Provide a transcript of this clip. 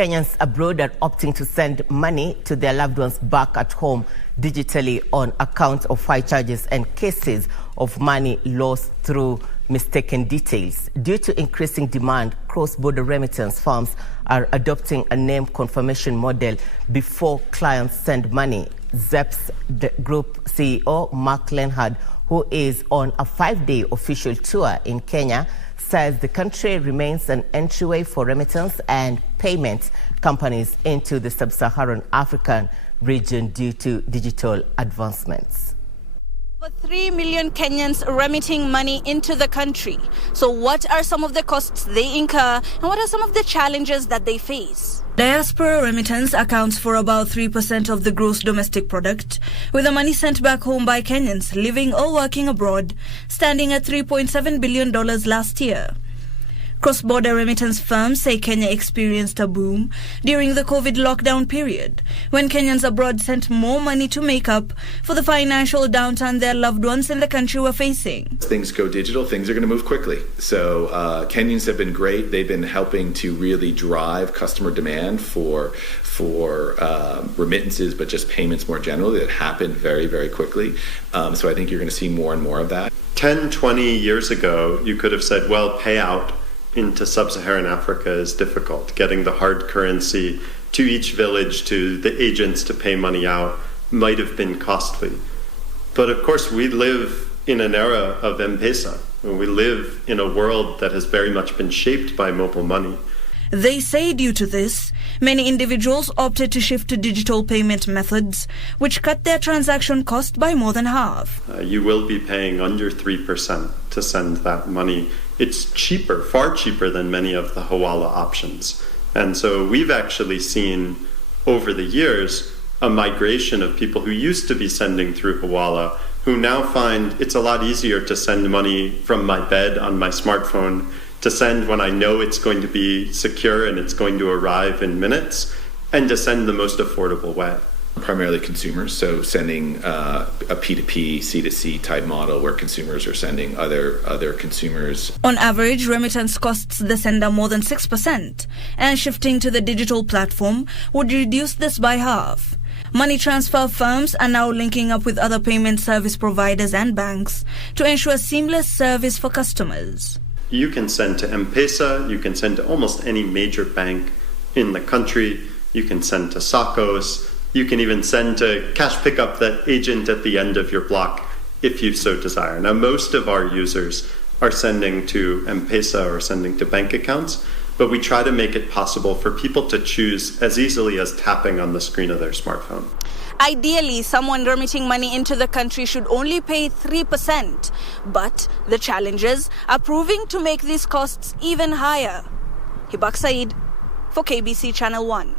Kenyans abroad are opting to send money to their loved ones back at home digitally on account of high charges and cases of money lost through mistaken details. Due to increasing demand, cross-border remittance firms are adopting a name confirmation model before clients send money. Zepz Group CEO Mark Lenhard, who is on a 5-day official tour in Kenya, says the country remains an entryway for remittance and payment companies into the sub-Saharan African region due to digital advancements. Over 3 million Kenyans remitting money into the country. So what are some of the costs they incur and what are some of the challenges that they face? Diaspora remittance accounts for about 3% of the gross domestic product, with the money sent back home by Kenyans living or working abroad, standing at $3.7 billion last year. Cross-border remittance firms say Kenya experienced a boom during the COVID lockdown period, when Kenyans abroad sent more money to make up for the financial downturn their loved ones in the country were facing. As things go digital, things are going to move quickly. So Kenyans have been great. They've been helping to really drive customer demand for remittances, but just payments more generally that happen very, very quickly. So I think you're going to see more and more of that. 10, 20 years ago, you could have said, well, payout into sub-Saharan Africa is difficult. Getting the hard currency to each village, to the agents to pay money out, might have been costly. But of course, we live in an era of M-Pesa. We live in a world that has very much been shaped by mobile money. They say due to this, many individuals opted to shift to digital payment methods, which cut their transaction cost by more than half. You will be paying under 3% to send that money. It's cheaper, far cheaper than many of the Hawala options. And so we've actually seen over the years a migration of people who used to be sending through Hawala, who now find it's a lot easier to send money from my bed on my smartphone, to send when I know it's going to be secure and it's going to arrive in minutes, and to send the most affordable way. Primarily consumers, so sending a P2P, C2C type model where consumers are sending other consumers. On average, remittance costs the sender more than 6%, and shifting to the digital platform would reduce this by half. Money transfer firms are now linking up with other payment service providers and banks to ensure seamless service for customers. You can send to M-Pesa, you can send to almost any major bank in the country, you can send to SACCOs, you can even send to cash pickup that agent at the end of your block if you so desire. Now, most of our users are sending to M-Pesa or sending to bank accounts, but we try to make it possible for people to choose as easily as tapping on the screen of their smartphone. Ideally, someone remitting money into the country should only pay 3%, but the challenges are proving to make these costs even higher. Hibak Said for KBC Channel 1.